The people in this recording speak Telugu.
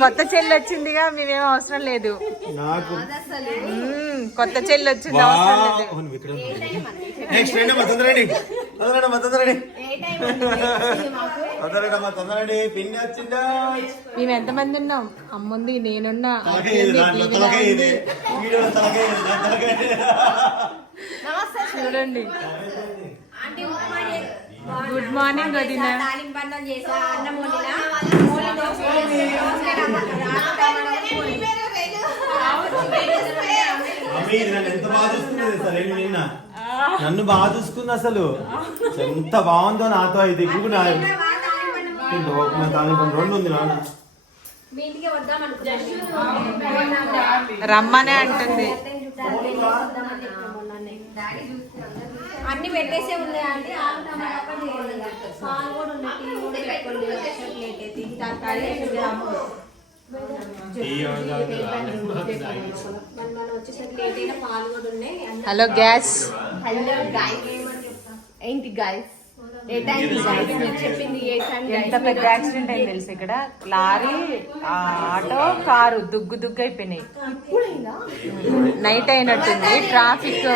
కొత్త చెల్లి వచ్చిందిగా మేమేం అవసరం లేదు. నాకు కొత్త చెల్లి వచ్చింది అవసరం లేదు. మేము ఎంతమంది ఉన్నాం? అమ్ముంది, నేనున్నా, చూడండి. గుడ్ మార్నింగ్ వదిన. ఎంత బాగా చూసుకున్నది సార్ నిన్న, నన్ను బాగా చూసుకుంది అసలు. ఎంత బాగుందో నాతో. అయితే ఇప్పుడు రెండు ఉంది నాన్న, రమ్మనే అంటుంది. అన్ని పెట్టేసే ఉన్నాయండి. Hello gas. ఏంటి గాయస్, ఎంత పెద్ద యాక్సిడెంట్ అయింది తెలుసు ఇక్కడ. లారీ, ఆటో, కారు దుగ్గు దుగ్గు అయిపోయినాయి. నైట్ అయినట్టుంది ట్రాఫిక్.